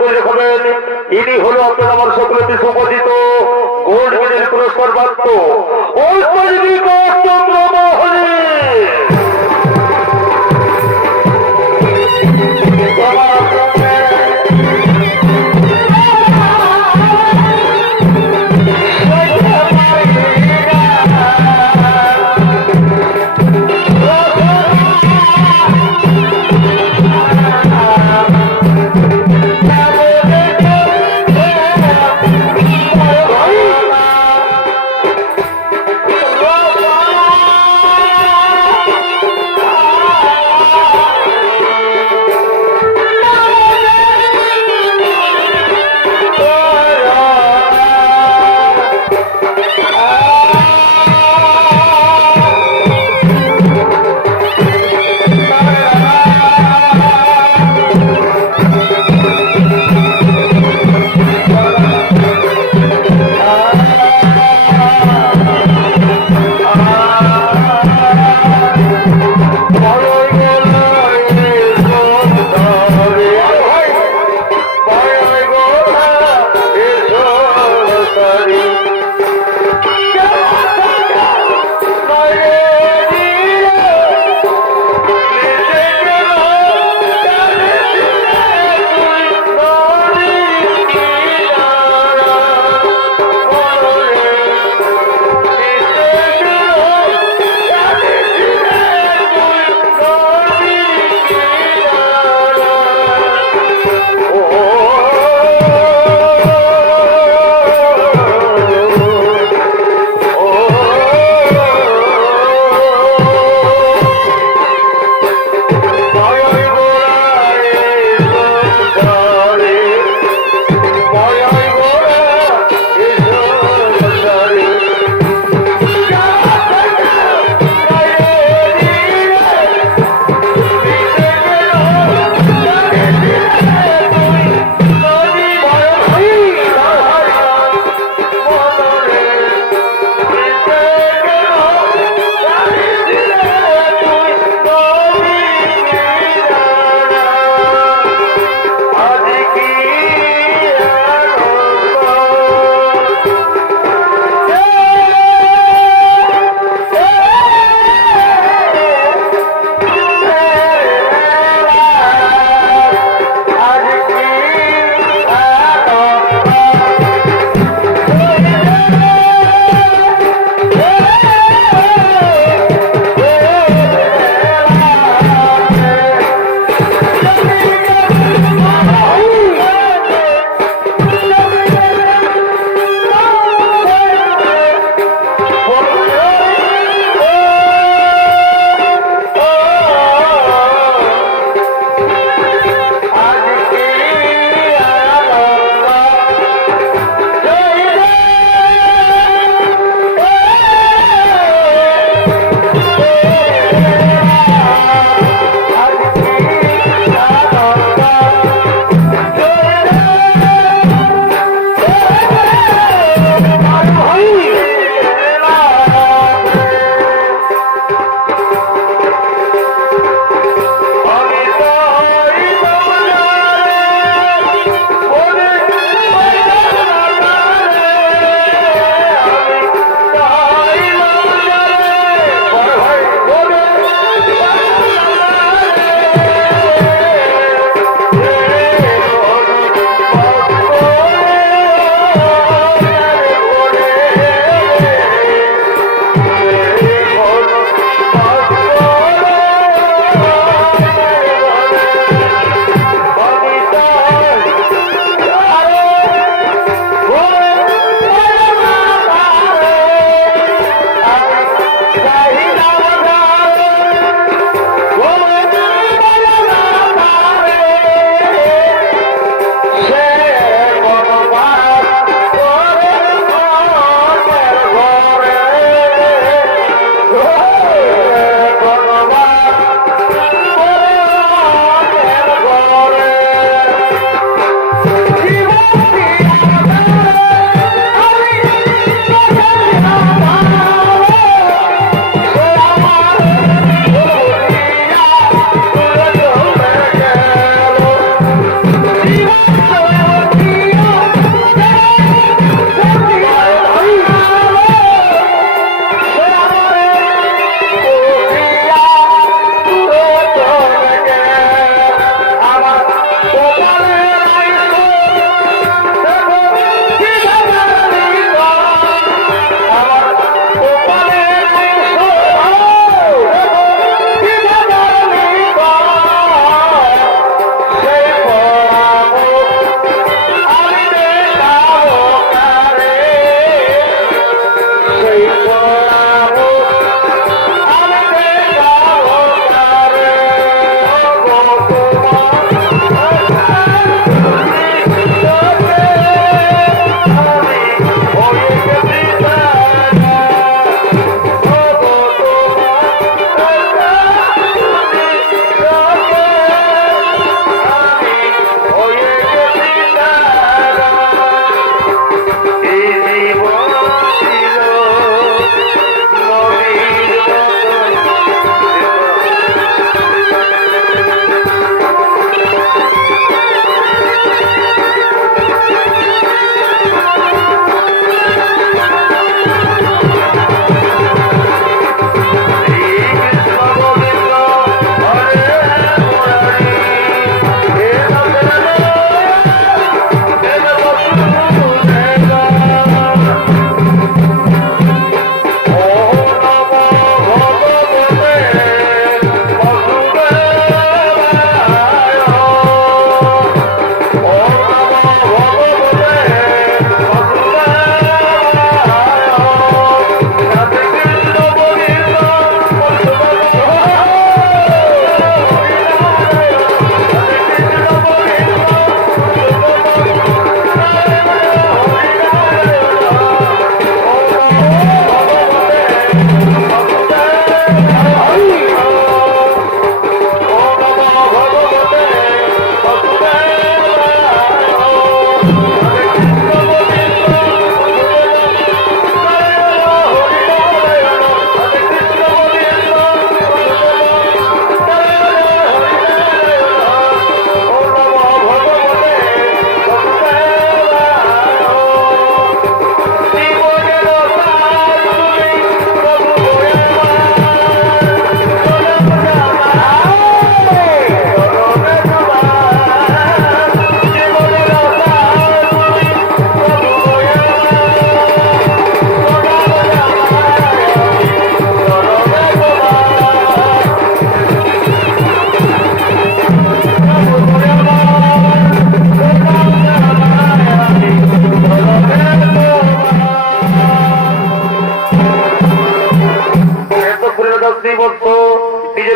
করে দেখাবেন। ইনি হলো আপনার আমার সকলেতে সুপরিচিত গোল্ড মেডেল পুরস্কার প্রাপ্ত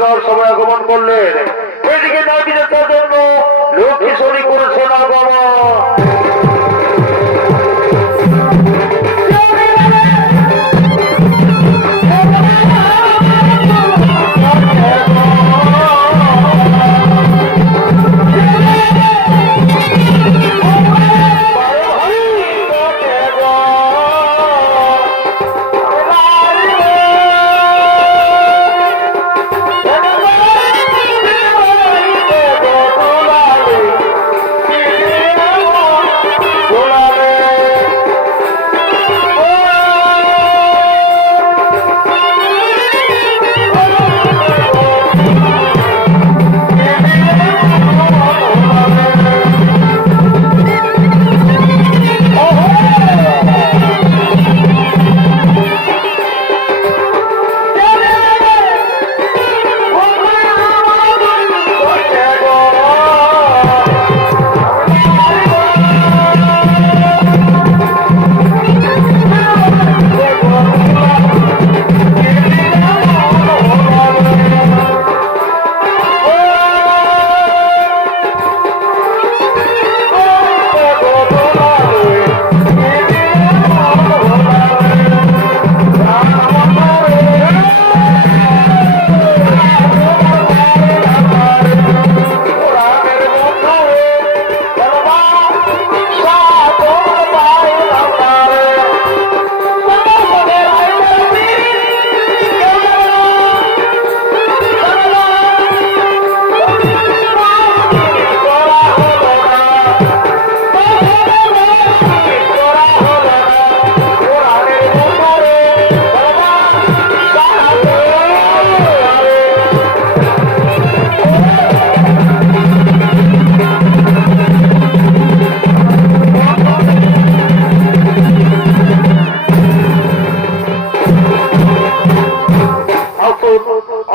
বিরাট সময় আগমন করলেন। এদিকে নাকি যাত্রার জন্য লক্ষ্মী শনি করেছেন আগমন।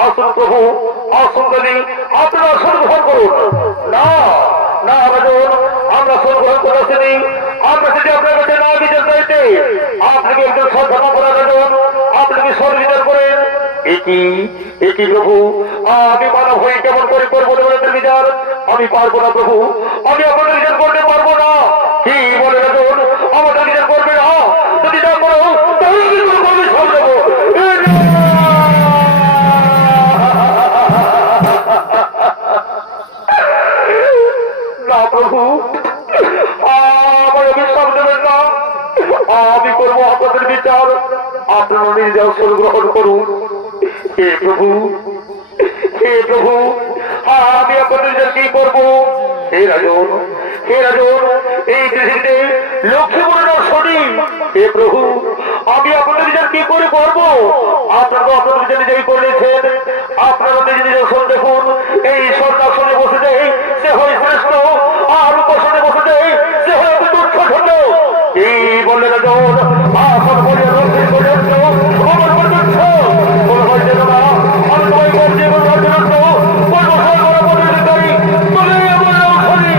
আসুন প্রভু, আসুন বলি আপনারা আসন গ্রহণ করুন। না না রাজন, আমরা আসন গ্রহণ করে আসিনি। আমরা যদি আপনার কাছে না বিচার চাইতে, আপনাকে একজন সজ্ঞাপন করা রাজন, আপনি কি স্বর বিচার করেন? এটি প্রভু, আমি মানব হয়ে কেমন করে করবো দেবতাদের বিচার? আমি পারবো না প্রভু, আমি আপনাদের বিচার করতে পারবো না। কি বলে রাজন, আমাদের বিচার করবে না? যদি না করো তাহলে আমি সব দেবো। না প্রভু, আমার অভিশাপ দেবেন না। আমি করবো আপনাদের বিচার, আপনারা নিজে অবসর গ্রহণ করুন। হে প্রভু, হে প্রভু, আমি আপনাদের বিচার কি করবো? হে রাজন, হে রাজন, এই পৃথিবীতে লক্ষ্মী মনে শনি। হে প্রভু, আমি আপনাদের বিচার কি করে করবো? আপনারা তো আপনাদের বিচার নিজেই করেছেন। আপনারা নিজে নিজে শোন দেখুন, এই স্বর্ণাসনে বসে দেয় সে হয় শ্রেষ্ঠ, আর উপাসনে বসে দেয় সে হয় তুচ্ছ ছোট। এই বললে রাজন, এখন বলে রক্ষে করে আমার তুচ্ছ মনে হয় যেন না, আমি তোমায় করছি বলবো সর্বপদাধিকারী বলে বললেও শনি।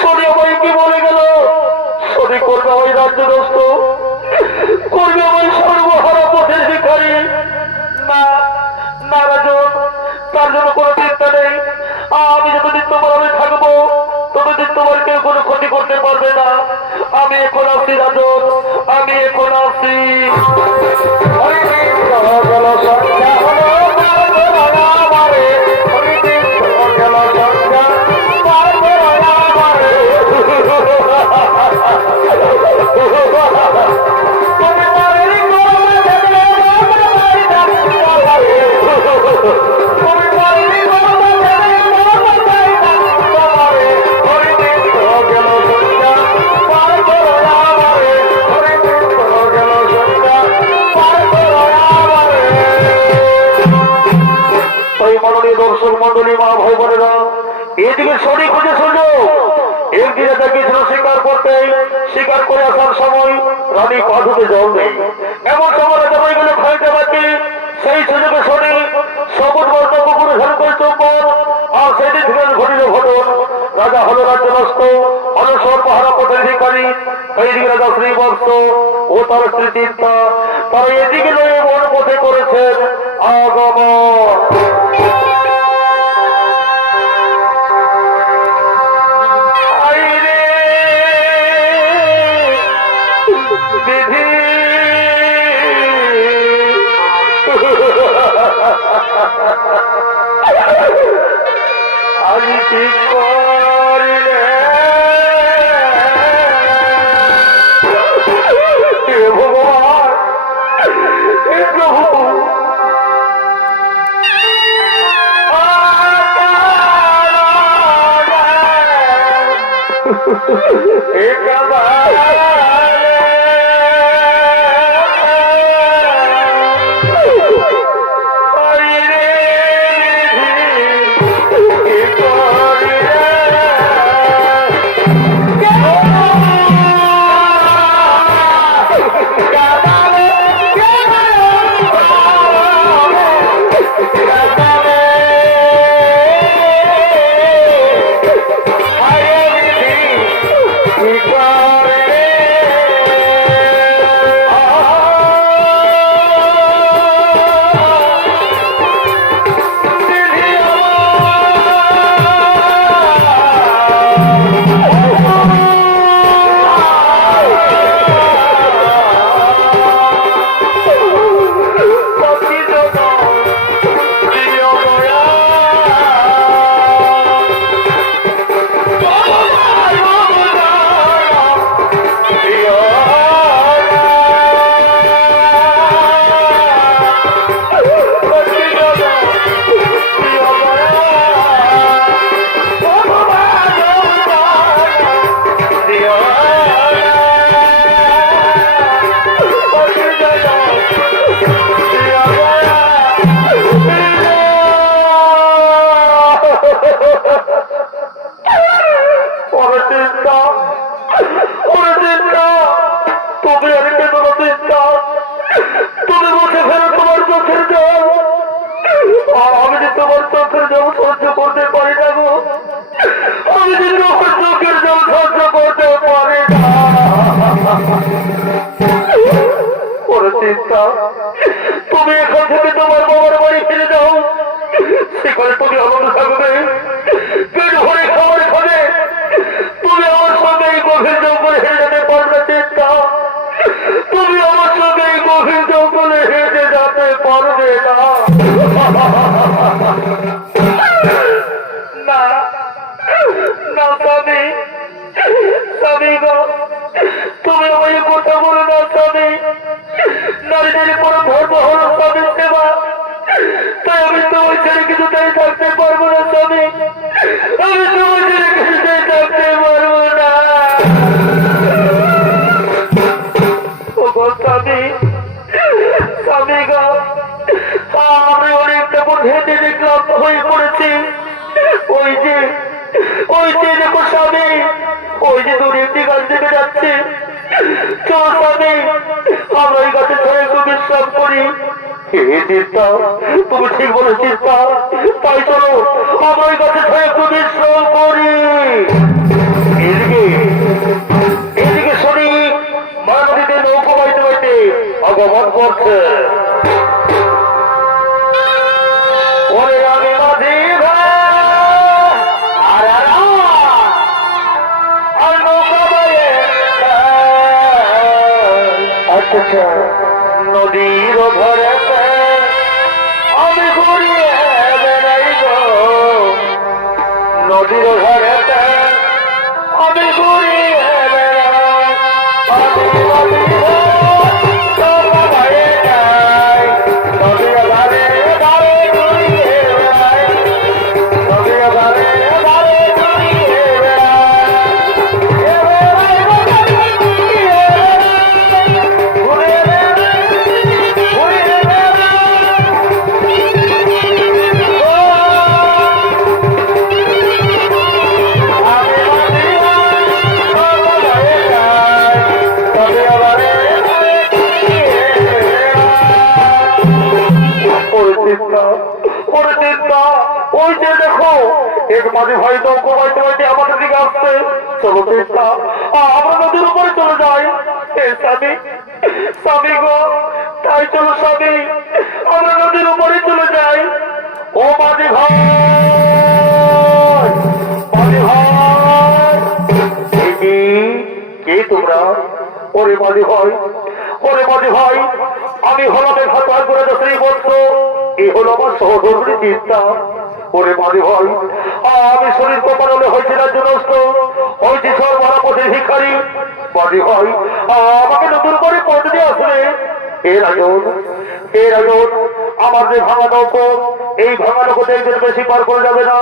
শনি আমায় কি বলে গেল? শনি করবে ওই রাজ্যগ্রস্ত, করবে ওই সর্বহারা পথের শিকারী। না না রাজন, তার জন্য কোনো চিন্তা নেই। আমি যতদিন তোমার আমি থাকবো ততদিন তোমার কেউ কোনো ক্ষতি করতে পারবে না। আমি এখন আসছি রাজন, আমি এখন আসছি। দর্শক মন্ডলী, মা ভাই বোনেরা, এদিকে শনি খুঁজে সুযোগ, একদিনে গিয়েছিল শিকার করতে, শিকার করে আসার সময় রানী পাথুতে জল নেই। এমন সময় রাজা হয়ে গেল খাইতে বাকি। সেই সুযোগে শনি সবুজ বর্ণ কুকুরে ধরে করে চুম্বন। আর সেদিন থেকে ঘটিল ঘটন। রাজা হলো রাজ্য নষ্ট, অনসর পাহারা পথের শিকারী। এইদিকে রাজা শ্রীবংশ ও তার স্ত্রী চিন্তা, তারা এদিকে নয় মন পথে করেছেন আগমন। আমি ঠিক করিলে ভগবান, প্রভু তুমি এখান থেকে তোমার বাবার বাড়ি ফিরে যাও। সেখানে তুমি আনন্দ থাকবে, পেট ভরে খাবার খাবে। তুমি আমার সঙ্গে এই গভীর জঙ্গলে হেঁটে যেতে পারবে চিন্তা, তুমি আমার সঙ্গে এই গভীর জঙ্গলে হেঁটে যেতে পারবে না। না না স্বামী, স্বামী গো, তুমি ওই কথা বলে না স্বামী। নারীদের পর ধর্ম হল স্বামীর সেবা, তাই আমি তো ওই ছেড়ে কিছুতেই থাকতে পারবো না স্বামী। আমি তো ওই ছেড়ে কিছুতেই থাকতে পারবো না। স্বামী, স্বামী গো, আমি অনেকটা পর হেঁটে দেখলাম হয়ে পড়েছি। ওই যে দেখো স্বামী, ওই যে দূরে একটি গাছ থেকে যাচ্ছে। চল স্বামী, আমরা এই গাছে ছড়ে একটু বিশ্রাম করি। চিন্তা, তুমি ঠিক বলে চিন্তা, তাই চলো আমরা এই গাছে ছড়ে একটু বিশ্রাম করি। এদিকে শুনি মা নদীতে নৌকো বাইতে বাইতে আগমন করছে। ওরে আমি মাঝি নদীর ধরে আমি ঘুরিয়ে বেড়াই গো, নদীর ধরে আমি ঘুরিয়ে বেড়াই। দেখো এক মাঝে ভাই নৌকো বাইতে বাইতে আমাদের দিকে আসছে। চলো চিন্তা আমরা নদীর উপরে চলে যাই। স্বামী স্বামী গো, তাই চলো স্বামী, আমরা নদীর উপরে চলে যাই। ও মাঝি ভাই, মাঝি ভাই, কে তোমরা? ওরে মাঝি ভাই, ওরে মাঝি ভাই, আমি হলাম হাতার করে দশই বলছ, এই হলো আমার সহধর্মী চিন্তা। ওরে মাঝি ভাই, আমি শরীর কপালে হয়েছে রাজ্য নষ্ট, হয়েছে সব মারা পথে ভিখারি। মাঝি ভাই, আমাকে নতুন করে পথ দিয়ে আসলে এর আয়োজন আমার যে ভাঙা নৌকো, এই ভাঙা নৌকোতে একদিন বেশি পার করে যাবে না।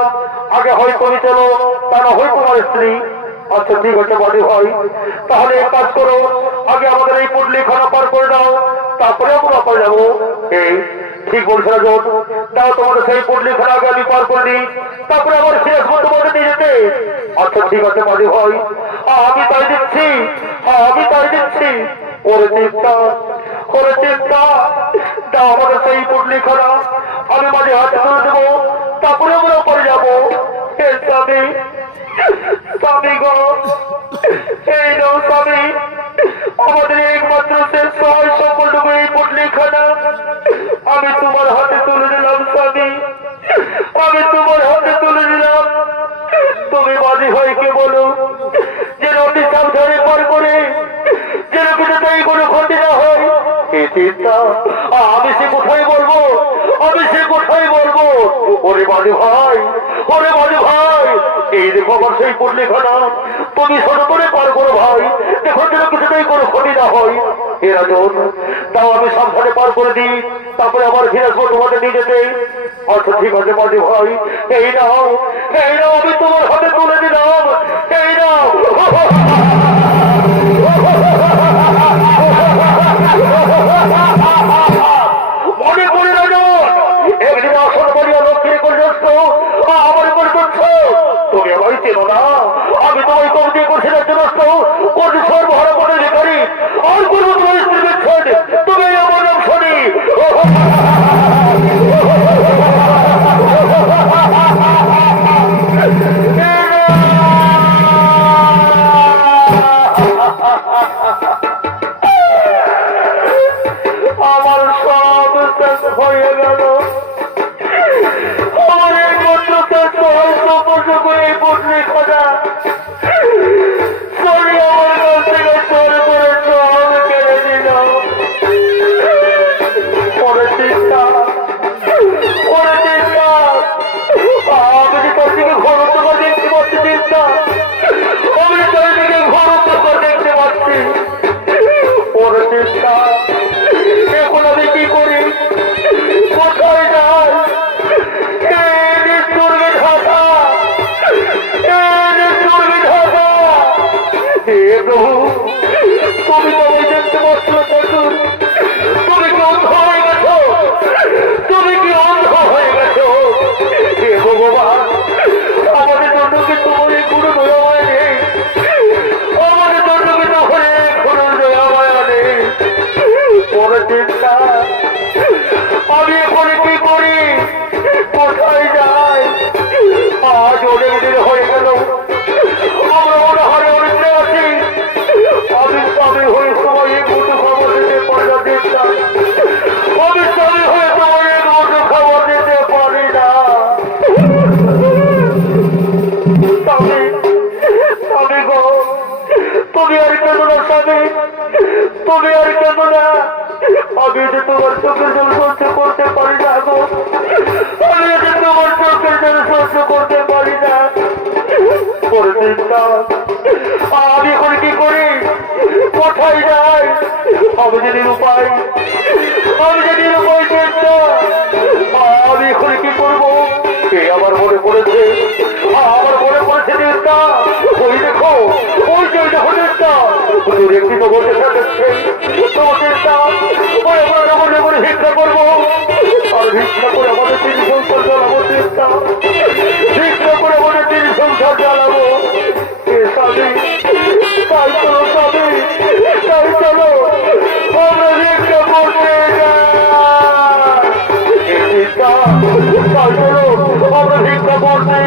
আগে হয় তুমি চলো, তা না হয় তোমার স্ত্রী। আচ্ছা ঠিক আছে মাঝি ভাই, তাহলে এক কাজ করো, আগে আমাদের এই পুটলি খানা পার করে দাও, তারপরে আমরা পার যাবো। এই ঠিক বলছে না জোট, তাও তোমাদের সেই পুটলি খানা আগে আমি পার করে দিই, তারপরে আবার শেষ মতো তোমাদের নিয়ে যেতে। আচ্ছা ঠিক আছে মাঝি ভাই, আমি তাই দিচ্ছি, আমি তাই দিচ্ছি। ওরে চিন্তা, ওরে চিন্তা, তা আমাদের সেই পুটলি খানা আমি মাঝে হাতে তুলে দেবো, তারপরে আমরা পরে যাবো। স্বামী স্বামী গো, এই নাও স্বামী, আমাদের একমাত্র শেষ সহায় সম্পর্কটুকু এই পুটলি খানা আমি তোমার হাতে তুলে দিলাম। স্বামী, আমি তোমার হাতে তুলে দিলাম। তুমি মাঝি ভাইকে বলো যে নদী সাবধানে পার করে যেন কিছুতেই কোনো ক্ষতি না হয়। এই চিন্তা আমি সে কোথায় বলবো, আমি সে কোথায় বলবো। ওরে মাঝি ভাই, ওরে মাঝি ভাই, এই দেখো আমার সেই পুটলি খানা, তুমি ছোট করে পার করো ভাই, দেখো যেন কিছুতেই কোনো ক্ষতি না হয়। এর আয়োজন তাও আমি সাবধানে পার করে দিই, তারপরে আবার ফিরে আসবো তোমাদের নিয়ে যেতে। আচ্ছা ঠিক আছে মাঝি ভাই, এই নাও, এই নাও, আমি তোমার হাতে তুলে দিলাম, এই নাও। মনে করে রাজন একদিন আসন বলিয়া লক্ষ্মী করে যাচ্ছ, আমার করে করছ। তুমি আমায় চেনো না, আমি তোমায় কম দিয়ে করছি রাজ্য নষ্ট, করছি সর্বহারা পথে ভিখারি, আর করবো তোমার স্ত্রী বিচ্ছেদ, তুমি আমার নাম শনি। আমার সব শেষ হয়ে গেল, আমার এই মন্ত্রকে সহায় সম্পর্ক এই পুটলি খানা শনি আমার কাছ থেকে চোর করে সব কেড়ে দিল। ওরে চিন্তা, ওরে চিন্তা, আমি যে তোর দিকে ঘর অন্ধকার দেখতে পাচ্ছি। চিন্তা, আমি তোর দিকে ঘর অন্ধকার দেখতে পাচ্ছি। ওরে চিন্তা, এখন আমি কি করি, কোথায় যাই? প্রভু, তুমি তোমায় দেখতে পাচ্ছ, তুমি কি অন্ধ হয়ে গেছো, তুমি কি অন্ধ হয়ে গেছো? হে ভগবান, আমাদের জন্য কি তোমার কোনো দয়া মায়া নেই? আমাদের জন্য কি তোমার কোনো দয়া মায়া নেই? পরে চিন্তা, আমি এখন কি করি, কোথায় যাই? আজ অনেক দিন হয়ে গেল আমরা মনে হয় অনেকটা আছি, আমি স্বামী হয়ে সময় একটু খবর দিতে পারি না। চিন্তা, আমি স্বামী হয়ে সময় একটু খবর দিতে পারি না। স্বামী, স্বামী গো, তুমি আর কেন না স্বামী, তুমি আর কেন না? আমি যে তোমার চোখের জল সহ্য করতে পারি না গো, আমি যে তোমার চোখের জল সহ্য করতে পারি না। আমি এখন কি করি, কোথায় যাই? আমি যে নিরুপায়, আমি যে নিরুপায় চিন্তা, আমি এখন কি করবো? কে আমার মনে পড়েছে, আমার মনে পড়েছে চিন্তা। ওই দেখো, ওই যে দেখো চিন্তা, একটি তো বলতে থাকছে তোমার চিন্তা। ওই আমরা মনে করে ভিক্ষা করবো, আর ভিক্ষা করে আমাদের তিন সংসার চালাবো। চিন্তা, ভিক্ষা করে আমাদের তিন সংসার চালাবো। স্বামী, তাই চলো স্বামী, তাই চলো আমরা ভিক্ষা করতে যাই। তাই চলো আমরা ভিক্ষা করতে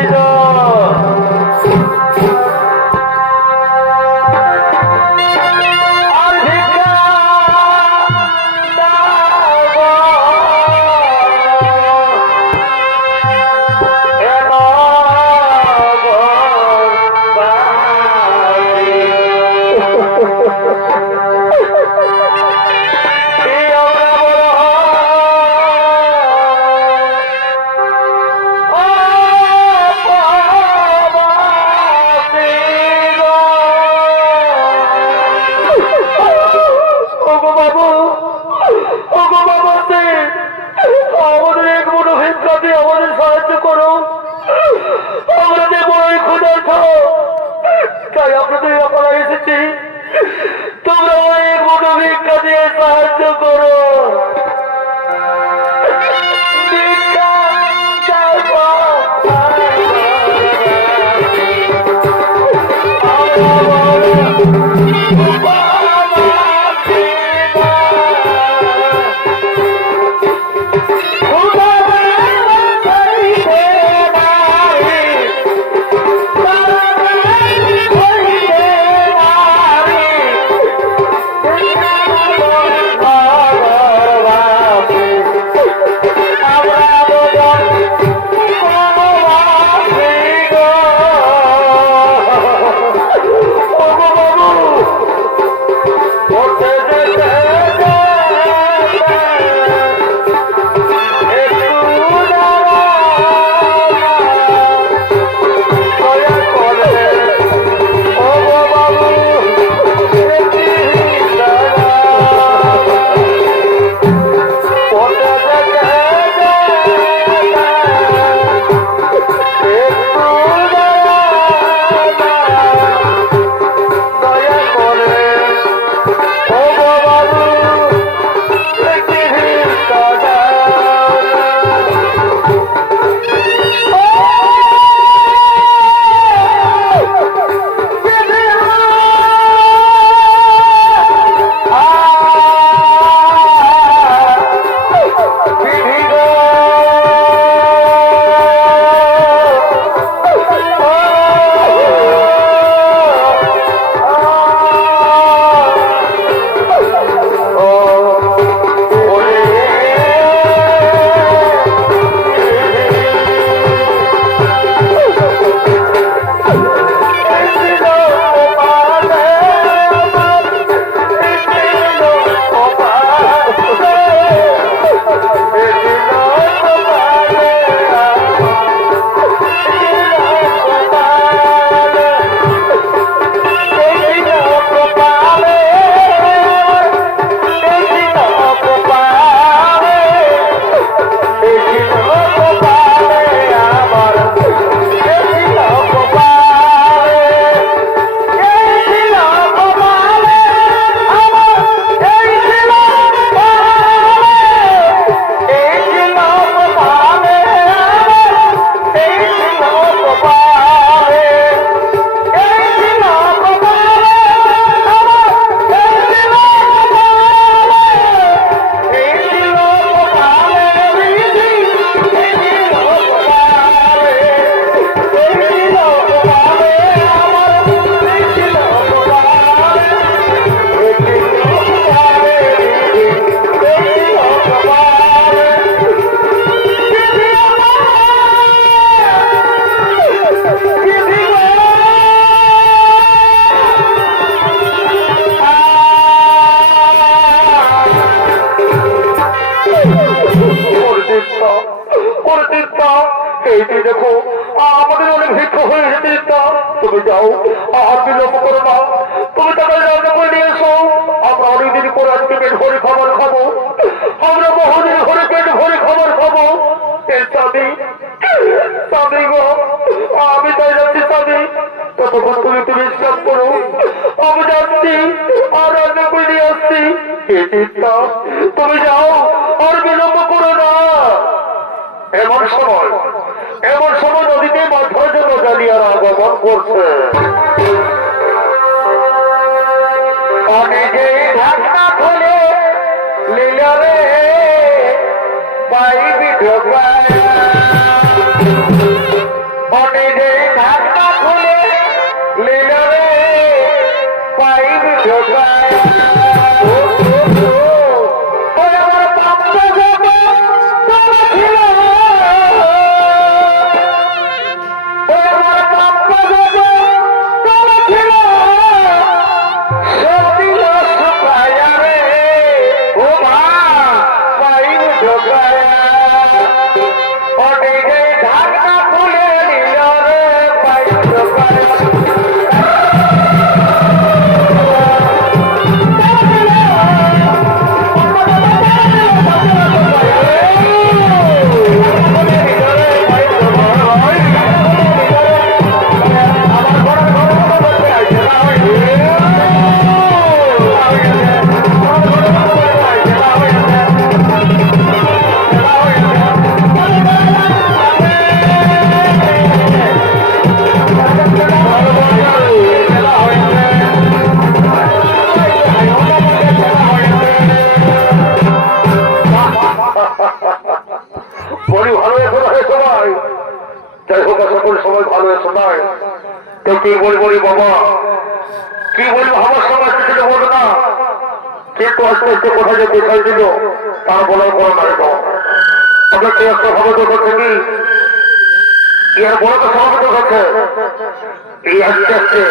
দেখো আমাদের অনেক ভিক্ষ হয়ে যেতে তুমি যাও আর বিলম্ব করো না, তুমি তাদের রান্না করে নিয়ে এসো। আমরা অনেকদিন পরে আজকে পেট ভরে খাবার খাবো, আমরা বহুদিন ধরে পেট ভরে খাবার খাবো। স্বামী স্বামী গো, আমি তাই যাচ্ছি স্বামী, ততক্ষণ তুমি একটু বিশ্বাস করো, আমি যাচ্ছি আর রান্না করে নিয়ে আসছি। তুমি যাও আর বিলম্ব করো না। এমন সময় নদীতে মাছ ধরার জন্য জালিয়ারা আগমন করছে। অনেকে ঢাকনা খুলে লীলা রে পাইবি ঢোকায়, অনেকে ঢাকনা খুলে লীলা রে পাইবি ঢোকায়। আমার পাপ্পা যাব ছিল শোনায় তো কি বলবো রে বাবা, কি বলবো? আমার সমাজ কিছু বলো না, কিন্তু আস্তে আস্তে কোথায় যে কোথায় দিল তার বলার বড় না রেখো। তবে কি একটা ভাবে তো হচ্ছে কি ইয়ার বড় তো সমাবেত হচ্ছে এই আস্তে আস্তে।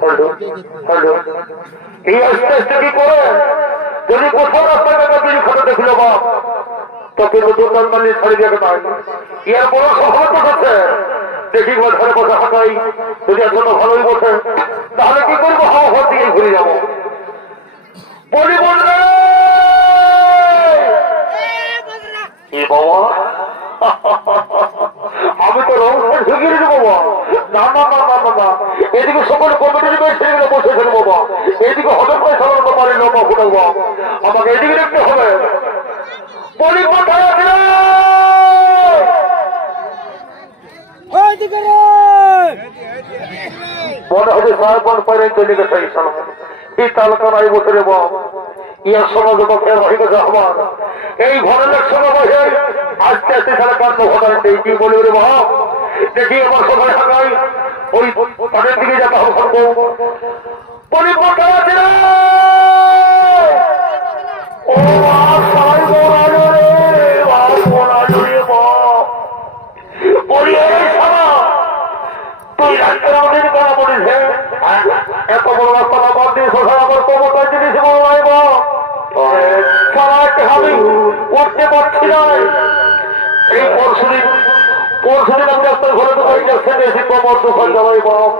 হ্যালো হ্যালো, এই আস্তে আস্তে কি করে যদি কোথাও রাস্তায় টাকা যদি খাতে দেখলো বাপ তবে দোকান মানে ছাড়ি দেখে পাই ইয়ার বড় সমাবেত হচ্ছে। দেখি ঘরে বসে হাঁটাই যদি এখনো ভালোই বসে তাহলে কি করবো? হাওয়া ঘর দিকে ঘুরে যাবো। বলি বলবে বাবা আমি তো রংটা ঢুকিয়ে দিতে বাবা। না না না না না না, এদিকে সকল কমিটি বসে ফেলবো বাবা, এদিকে হজম করে সাধারণ পারি লম্বা ফুটাবো, আমাকে এদিকে দেখতে হবে। বলি কোথায় আছে মনে হচ্ছে সাহেব পাইরে চলে গেছে এই তালকানায় বসে রে বাপ। ইয়ার সমাজ হয়ে গেছে আমার এই ঘরের সঙ্গে বসে আস্তে আস্তে সারা কান্ড ঘটাচ্ছে। কি বলি রে বাপ, দেখি আমার সবাই থাকাই ওই তাদের দিকে যেতে হবে সর্ব। বলি কোথায় আছে রে ও সবাই বলালো রে বাপ, বলালো রে বাপ। বলি তুই রাস্তার আমাদের করা বলিস এত বড় রাস্তা বাদ দিয়ে সোজা আমার কমতায় জিনিস বড় নাইব আমি উঠতে পারছি না। এই পরশুদিন আমি রাস্তার ঘরে তো বাড়ি যাচ্ছেন এসে কমর দোকান যাওয়াই বাপ,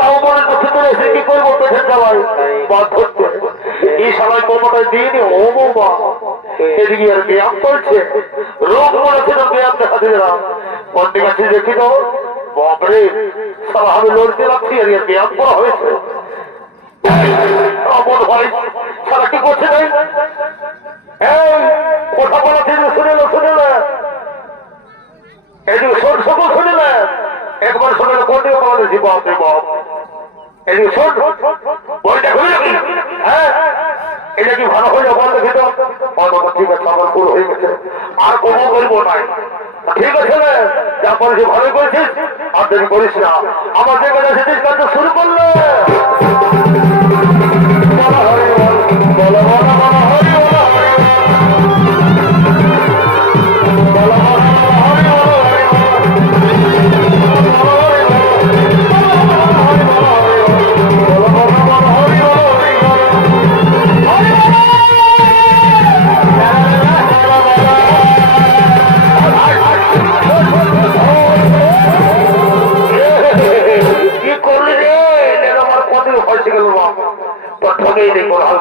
তাও মনে করতে চলে এসে কি করবো পেছন যাওয়াই বাদ ধরতে এই সবাই কমতায় দিয়ে নি ও বাবা। এদিকে আর ব্যায়াম করছে, রোগ বলেছিল ব্যায়াম দেখা দিলাম বন্ধে কাছে দেখি তো বাপরে সারা আমি লড়তে লাগছি আর ব্যায়াম করা হয়েছে। আমার ভাই সারা কি করছে ভাই কথা বলা শুনিলে এদিকে শোন সকল শুনিলে একবার শুনিলে কোন দিকে বলা দিয়েছি বাপ রে বাপ। এদিকে শোন বইটা খুলে যাবি। হ্যাঁ এটা কি ভালো হয়ে যাবো দেখে তো ঠিক আছে আমার পুরো হয়ে গেছে আর কোনো করবো নাই। ঠিক আছে যা করেছি ভালোই করেছিস আর দেরি করিস না। আমার যে কাজ সেদিন কাজ শুরু করলো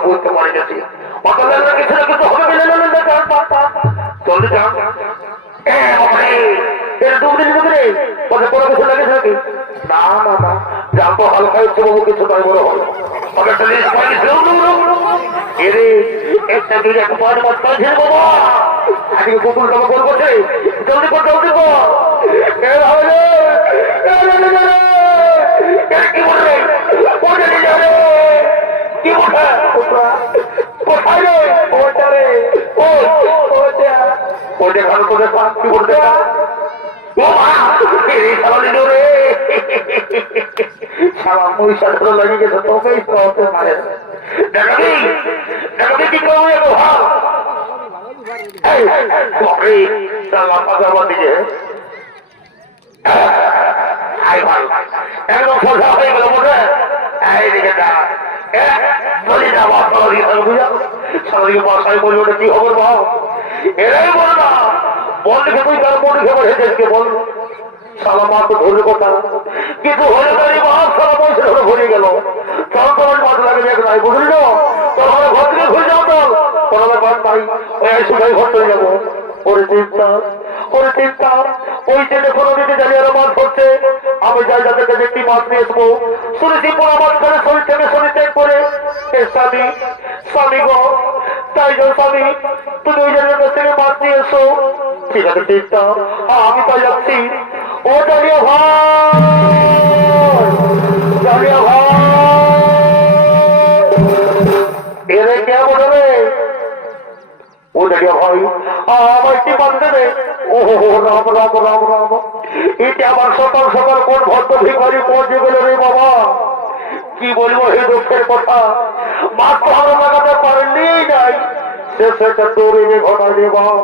বুঝতে পারি না কিছু না কিছু হবে চলতে যান কোনো কিছু লাগেছে নাকি? না না না যান তো হালকা হচ্ছে বাবু, কিছু নয় বড় হলো একটা দুই একটা পাঁচ মাস পাইছে বাবা আজকে কুকুর টাকা কল করছে জলদি কর জলদি কর। কি বলবে কি কোথায় রে ওটা রে ওটা ভালো করে কি বলতে সারা পয়সা ধরে লাগিয়ে গেছে তোকেই তো মারে দেখাবি দেখাবি কি করবো ভালো দিকে একদম সোজা হয়ে গেল বোঝে এইদিকে বলি না সারাদিকে বাসায় বলি ওটা কি খবর ভাব এরাই বল না বল লিখে তুই তার মনে খবর হেঁটে বল সালা মা তো ধরে কথা কিন্তু হলে তারি বাপ সারা পয়সা ধরে ঘুরে গেল চল তোমার মাছ লাগে দেখ নাই বুঝলি না তোর ঘর থেকে ঘুরে যাও তো কোনো ব্যাপার নাই ওই সুখাই ঘর চলে যাবো। ওরে চিন্তা ওই টেলিফোন দিতে জানি আরো মাছ ধরছে আমি যাই যাদের কাছে একটি মাছ নিয়ে আসবো শুনেছি পোড়া মাছ খানে শরীর থেকে শরীর ত্যাগ করে স্বামী গো তাই গো স্বামী তুমি ওই জায়গার কাছ থেকে মাছ নিয়ে এসো। ঠিক আছে চিন্তা আমি তাই যাচ্ছি। ও জানিয়া ভাই এরে কে বলবে ও জানিয়া ভাই আমার একটি মাছ দেবে। ও ও রাম রাম রাম রাম, এটা আবার সকাল সকাল কোন ভদ্র ভিখারি পৌঁছে গেল রে বাবা। কি বলবো এই দুঃখের কথা, মাছ তো আমরা লাগাতে পারেননি নাই, সেটা তোরে ঘটা রে বাবা।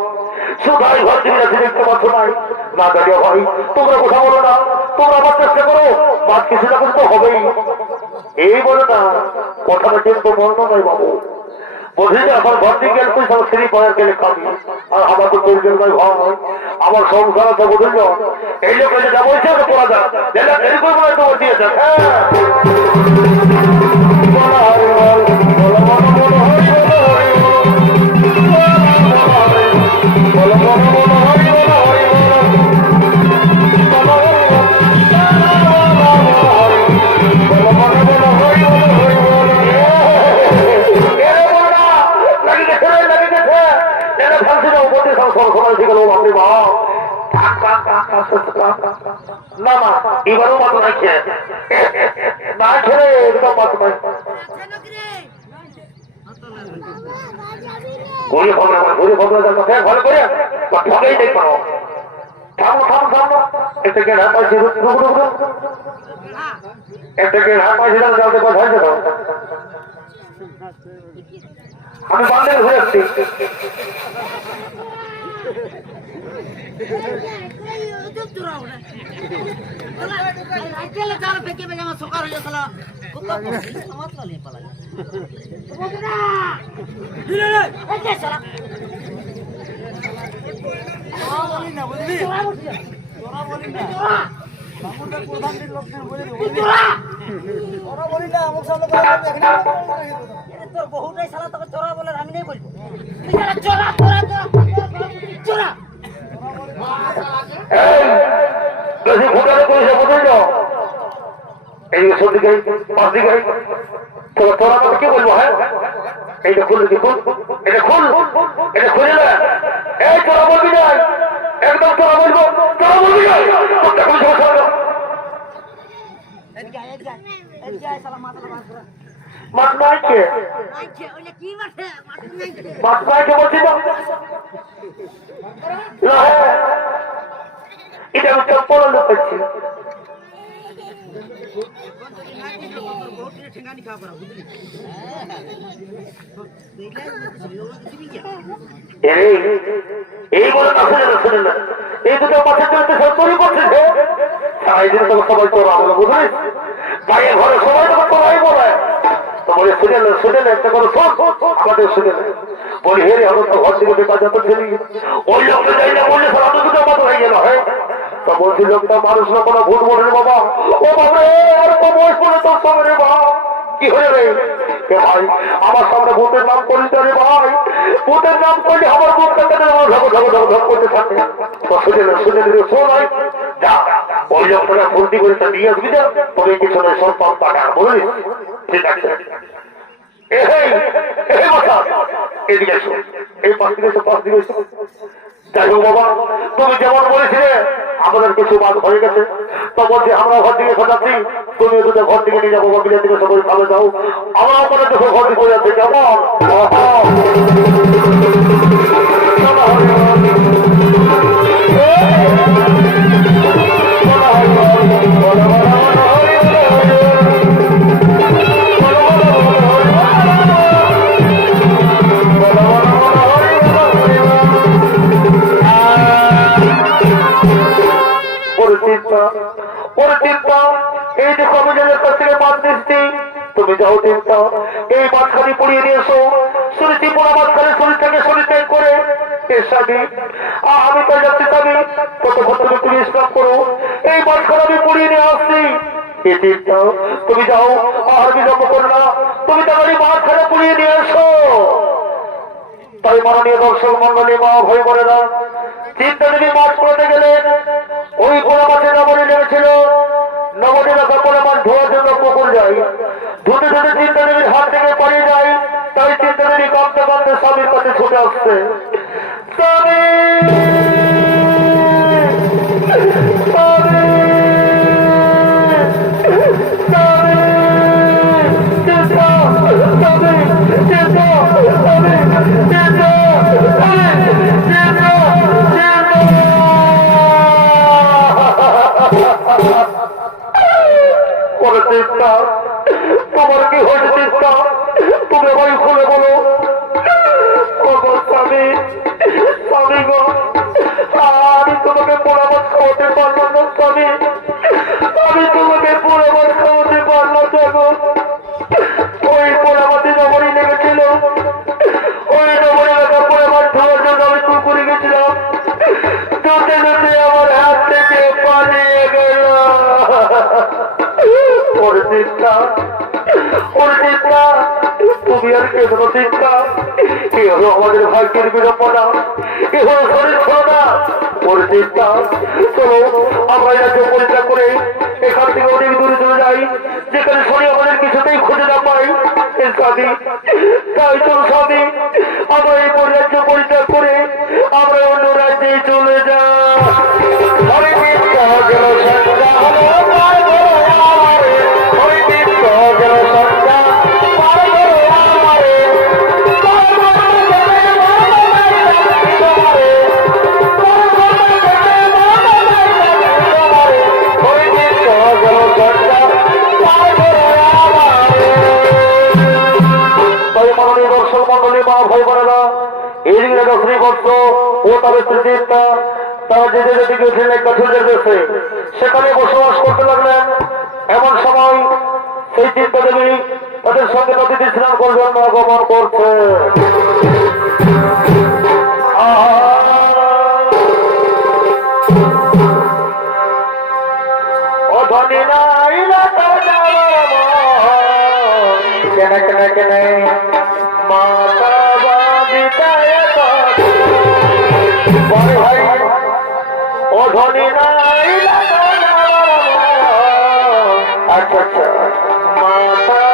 সুধাই ঘর থেকে যাচ্ছি দেখতে পাচ্ছ নাই না দাঁড়িয়ে ভাই, তোমরা কথা বলো না, তোমরা আবার চেষ্টা করো, মাছ কিছু না কিছু তো হবেই। এই বলে না কথাটা কিন্তু বর্ণ নয় বাবু, বুঝলি যে আমার ঘর থেকে গেলে তুই সব শ্রী পয়ের গেলে খাবি, আর আমার তো তোর জন্য ভাই আমার সংসার আছে বুঝল। এই লোক যা বলছে ওটা করা যাক, দেরি করবো না, তোমার দিয়ে যাক। হ্যাঁ না না এবারও মাত্র নাই খেয়ে না খেলে একদম মাত্র নাই ঘুরে খবর ঘুরে খবর ভালো করে ঠকেই নেই পারো। থামো থামো থামো, একটা গেট হাত পাইছি, একটা গেট হাত পাইছি, যাতে কথা হয়েছে তো আমি বান্ধে ঘুরে আসছি। বহুটাই সালা তোকে চোরা বলে আমি নেই বলবো। কি বলবো? হ্যাঁ এইটা খুল, এটা খুল, এটা খুলে না, এই তোরা বলবি না, একদম তোরা বলবো, তোরা বলবি না, মাছ মাইকে মাছ মাইকে বলছি না, এটা আমি চপ্পল করছি। এই বলে না শুনে না, এই দুটো মাছের জন্য সব তৈরি করছে সারাদিন তোকে সবাই তোরা বলে বুঝলিস, ভাইয়ের ঘরে সবাই তোকে তোরাই বলে তো বলে শুনে না একটা করে শোন আমাদের শুনে না বলি হে আমার তো ঘর থেকে বেকার যত ছেলে ওই লোকটা যাই না বললে সারা দুটো মাত্র হয়ে গেল। হ্যাঁ তো বলছি লোকটা মানুষ না কোনো ভুল বলে রে বাবা, ও বাবা আর তো বয়স বলে তোর সঙ্গে রে বাবা কি হয়ে রে ভাই, আমার সামনে ভূতের নাম করিস রে ভাই, ভূতের নাম করলে আমার বুক কাটতে করতে থাকে। শুনে শোনাই যা ওই লোকটা ভর্তি করে তা দিয়ে আসবি না, তবে কিছু নয় সব পাম টাকা বলিস ঠিক আছে। এদিকে এসো, এই পাশ দিকে এসো, পাশ দিকে এসো। যাই হোক বাবা, তুমি যেমন বলেছিলে আমাদের কিছু বাদ হয়ে গেছে, তো বলছি আমরা ঘর দিকে সাজাচ্ছি, তুমি দুটো ঘর দিকে নিয়ে যাবো, বিলের দিকে সবাই ভালো যাও, আমরা ওখানে দেখো ঘর দিকে যাচ্ছে কেমন। এই যে কমিজনের কাছ থেকে মাছ দিচ্ছি, তুমি যাও চিন্তা এই মাছখানি পুড়িয়ে নিয়ে এসো, শুনেছি পোড়া মাছখানি শরীর থেকে শরীর ত্যাগ করে এর স্বামী আমি তো যাচ্ছি স্বামী, ততক্ষণ তুমি স্নান করো, এই মাছখানি আমি পুড়িয়ে নিয়ে আসছি। এই চিন্তা তুমি যাও আর বিলম্ব করো না, তুমি তাহলে মাছখানে পুড়িয়ে নিয়ে এসো। তাই মাননীয় দর্শক মন্ডলী মা ভয় করে না, চিন্তা দেবী মাছ পড়তে গেলেন, ওই পোড়া মাছের নবনী নেমেছিল, নবনী রাখা পোড়া মাছ ধোয়ার জন্য পুকুর যায়, ধুতে ধুতে চিন্তা দেবীর হাত থেকে পালিয়ে যায়, তাই চিন্তা দেবী কাঁদতে কাঁদতে স্বামীর কাছে ছুটে আসছে। স্বামী চিন্তা তোমার কি হয়েছে চিন্তা তুমি ভাই খুলে বলো স্বামী স্বামী গো আমি তোমাকে পোড়াবাদ খাওয়াতে পারলাম না স্বামী আমি তোমাকে পোড়াবাদ খাওয়াতে পারলাম দেখো ওই পোড়াবাদে নবরী লেগেছিল ওই নবরী লেখা পোড়াবাদ খাওয়ার জন্য আমি পুকুরে গেছিলাম যেতে যেতে আমার হাত থেকে পালিয়ে গেল ওর চিন্তা তুমি আর কে কোনো চিন্তা এ হলো আমাদের ভাগ্যের বিড়ম্বনা এ হলো শরীর ছড়া ওর চিন্তা চলো আমরা রাজ্য পরিত্যাগ করে এখান থেকে অনেক দূরে চলে যাই যেখানে শরীর আমাদের কিছুতেই খুঁজে না পাই স্বামী তাই চলো স্বামী আমরা এই রাজ্য পরিত্যাগ করে আমরা অন্য রাজ্যে চলে যাই সেখানে বসবাস করতে লাগলেন এমন সময় সেই চিন্তা দেবী তাদের সঙ্গে নদীতে স্নান করবেন আগমন করছে কেনে কেনে কেনে মাতা ভাই ও ধনী নাই আচ্ছা আচ্ছা মাতা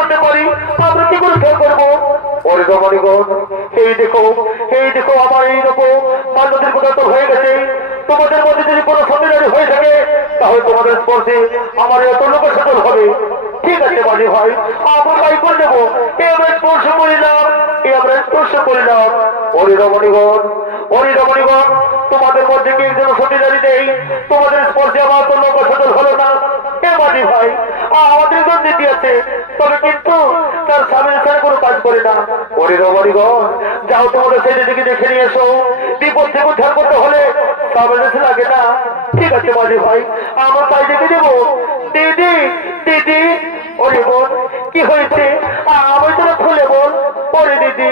করতে পারি, আমরা কি করে খেয়াল করবো? ওরে রমণীগণ, এই দেখো আমার এইরকম মান্যদের কথা তো হয়ে গেছে। তোমাদের মধ্যে যদি কোনো সন্দেহ হয়ে থাকে তাহলে তোমাদের স্পর্শে আমার এত লোক সচল হবে। ঠিক আছে মাঝি ভাই, আমরা তাই করে দেবো। আমরা স্পর্শ করিলাম, আমরা স্পর্শ করিলাম। ওরে রমণীগণ, তোমাদের মধ্যে কি একজন সন্দেহ নেই? তোমাদের স্পর্শে আমার তো লোক সচল হলো না। মাঝি ভাই, আমাদের একজন নীতি আছে, তবে কিন্তু তার স্বামীর সাথে কোনো কাজ করে না। ওরে রমণীগণ, যাও তোমাদের ছেলে দিকে দেখে নিয়ে এসো। বিপদ থেকে উদ্ধার করতে হলে স্বামীর কাছে লাগে না। ঠিক আছে মাঝি ভাই, আমরা তাই দেখে দেবো। দিদি দিদি, ওরে বোন, কি হয়েছে? আমি তোরা খুলে বল। ওরে দিদি,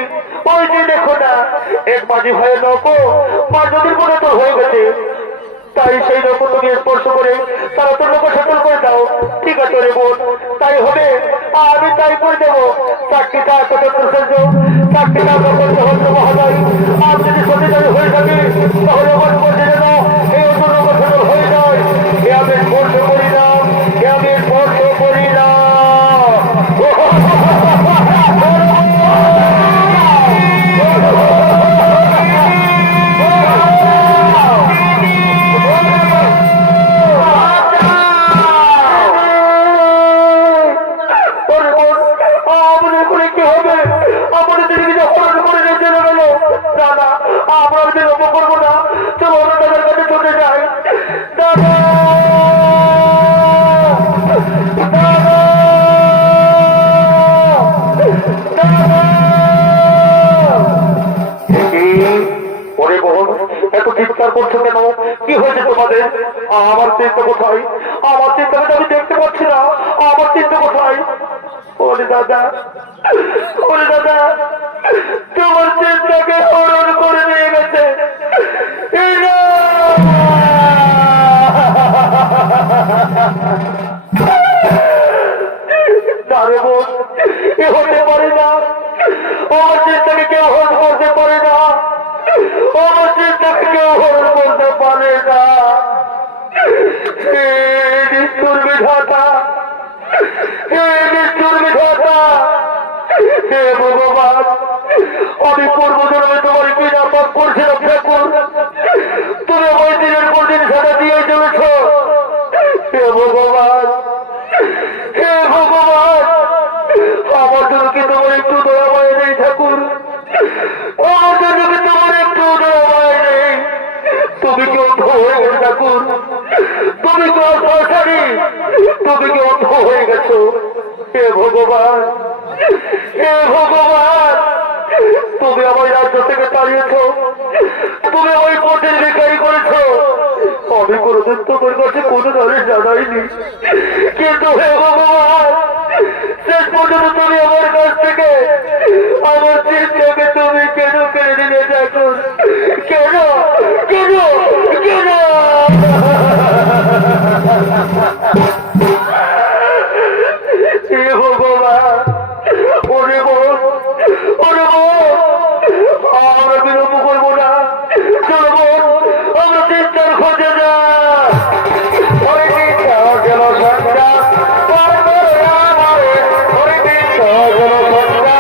ওই যে দেখো না, এক মাঝি ভাইয়ের নৌকো মা নদীর মনে তো হয়ে গেছে। তাই সেই নৌকো তুমি স্পর্শ করে তারা তোর নৌকো সচল করে দাও। ঠিক আছে রে বোন, তাই হবে, আমি তাই করে দেবো। চারটিটা চারটিটা মহাদয়, আর যদি সচেতন হয়ে থাকে তাহলে আমার বলছে যেন এই নৌকো সচল হয়ে যায়। এ আমি স্পর্শ করি না, আমি স্পর্শ করি না। কি হয়েছে তোমাদের? আমার চিন্তা কোথায়? আমার চিন্তাকে আমি দেখতে পাচ্ছি না। আমার চিন্তা কোথায়? ওরে দাদা, তোমার চিন্তাকে হরণ করে নিয়ে গেছে। হতে পারে না, আমার চিন্তাকে কেউ হরণ করতে পারে না। আমার চিন্তাকে কেউ হরণ করতে পারে না। নিষ্ঠুর বিধাতা, হে ভগবান, আমি পূর্বজন্মে তোমার কি না পাপ করছিলাম ঠাকুর, তুমি ওই দিনের পর দিন সাজা দিয়ে চলেছ। হে ভগবান, আমার জন্য কি তোমার একটু দয়া মায় নেই ঠাকুর? আমার জন্য কি তোমার একটু দয়া মায় নেই? তুমি কি অন্ধ হয়ে গেছো ঠাকুর? তুমি কি অসারি? তুমি কি অন্ধ হয়ে গেছো? হে ভগবান, তুমি আমার রাজ্য থেকে তাড়িয়েছ, তুমি ওই পথের বেকারি করেছ। আমি কোনোদিন তোমার কাছে কোনো ধরনের জানাইনি, কিন্তু হে ভগবান, শেষ পর্যন্ত তুমি আমার কাছ থেকে আমার চিন্তাকে তুমি কেন কেড়ে নিলে ঠাকুর? কেন কেন কেন? হে ভগবান, ওরে বল, আমরা বিলম্ব করবো না, চলো বল, আমরা চিন্তার খোঁজে না। ওই চিন্তা গেল সন্ধ্যা, ওই চিন্তা গেল সন্ধ্যা,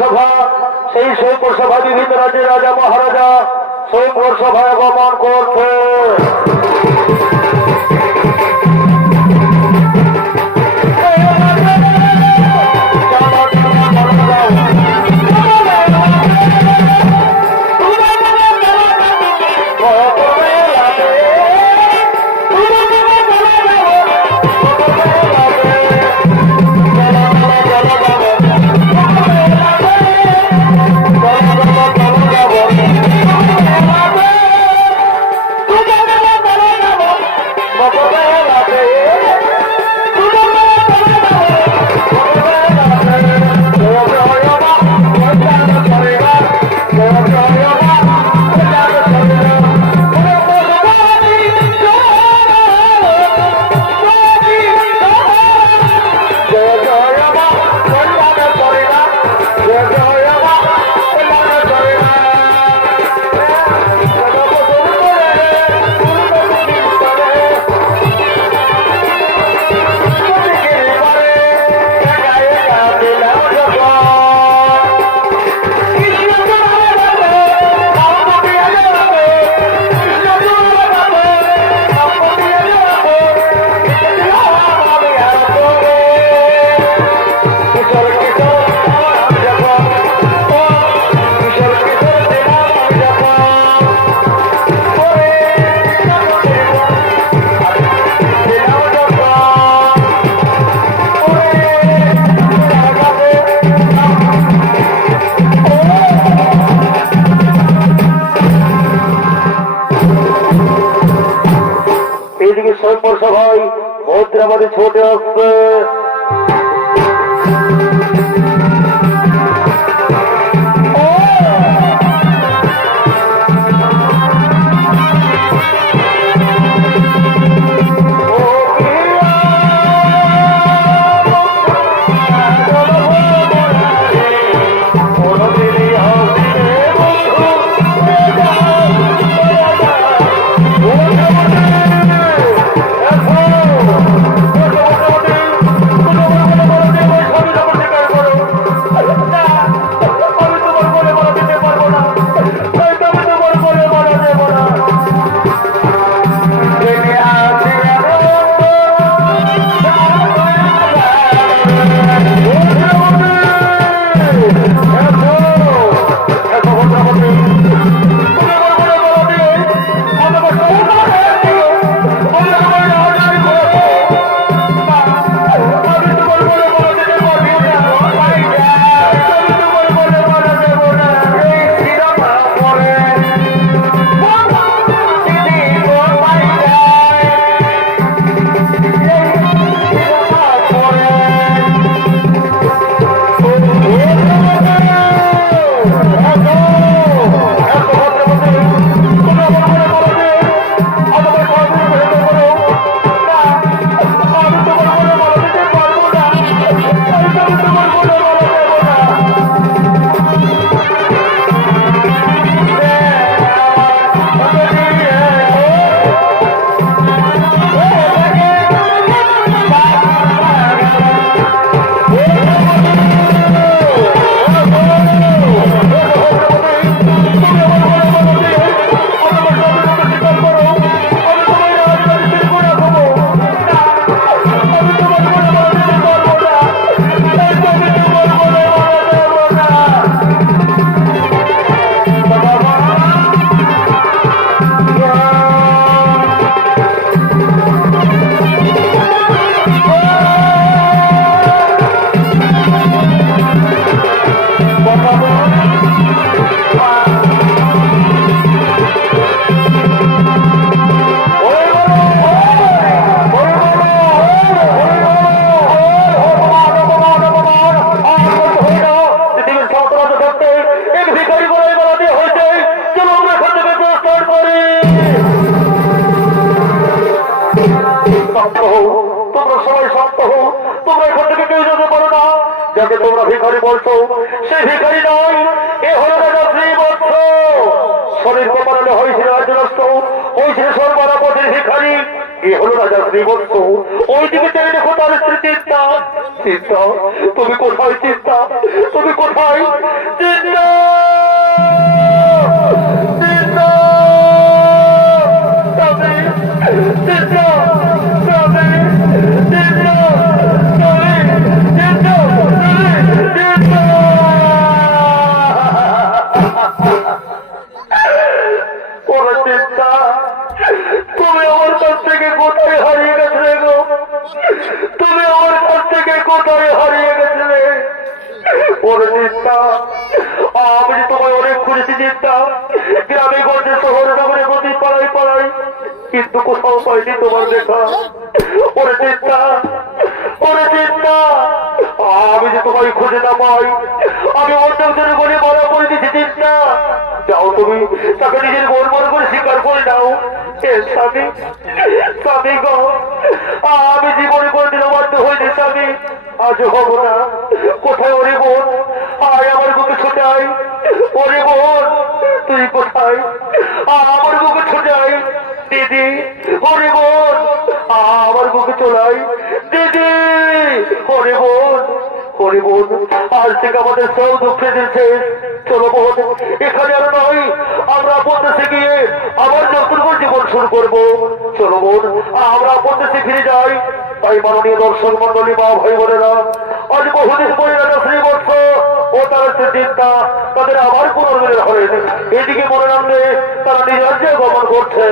সভা, সেই স্বয়ংবর সভা বিভিন্ন রাজ্যের রাজা মহারাজা স্বয়ংবর সভায় আগমন করছে। আমাদের ছোটে আসছে। তোমরা সবাই শান্ত হো, তোমরা এখান থেকে কেউ যেতে পারো না। যাকে তোমরা ভিখারি বলছো সে ভিখারি নয়, এ হলো রাজা শ্রীবৎস। শরীর কপালে হয়েছিল রাজনষ্ট, হয়েছিল সর্বরাপদের ভিখারি। এ হলো রাজা শ্রীবৎস। ওই দিকে চেয়ে দেখো তার স্ত্রী চিন্তা। চিন্তা, তুমি কোথায়? চিন্তা, তুমি কোথায়? চিন্তা, চিন্তা, চিন্তা, তুমি আমার কাছ থেকে কোথায় হারিয়ে গেছিলে গো? তুমি আমার কাছ থেকে কোথায় হারিয়ে গেছিলে? ওরে চিন্তা, আমি তোমায় অনেক খুঁজেছি চিন্তা, গ্রামে গঞ্জে শহরে নগরে প্রতি পাড়ায় পাড়ায়, কিন্তু কোথাও পাইনি তোমার দেখা। ওরে চিন্তা, ওরে চিন্তা, আমি যে তোমায় খুঁজে না পাই, আমি অন্যজনের বলে মারা করে দিচ্ছি চিন্তা। যাও তুমি তাকে নিজের গোল মনে করে স্বীকার করে দাও। স্বামী, স্বামী গো, আমি জীবনে কোনদিন অবাধ্য হইনি স্বামী, আজ হব না। কোথায় ওরে বোন? আয় আমার বুকে ছুটে আয়। ওরে বোন, তুই কোথায়? আমার বুকে ছুটে আয়। দিদি, ওরে বোন, আমার বুকে চলাই। দিদি, ওরে বোন, ওরে বোন, আজ থেকে আমাদের সব দুঃখে দিচ্ছে। চলো বোন, এখানে আর নয়, আমরা আপন দেশে গিয়ে আবার নতুন করে জীবন শুরু করবো। চলো বোন, আমরা আপন দেশে ফিরে যাই। তাই মাননীয় দর্শক মন্ডলী, মা ভাই বোনেরা, আজ বহুদিন পরে রাজা শ্রীবৎস ও তার চিন্তা তাদের আবার পুনর্মিলন হলেন। এদিকে মনে নামলে তারা নিজ রাজ্যে গমন করছে।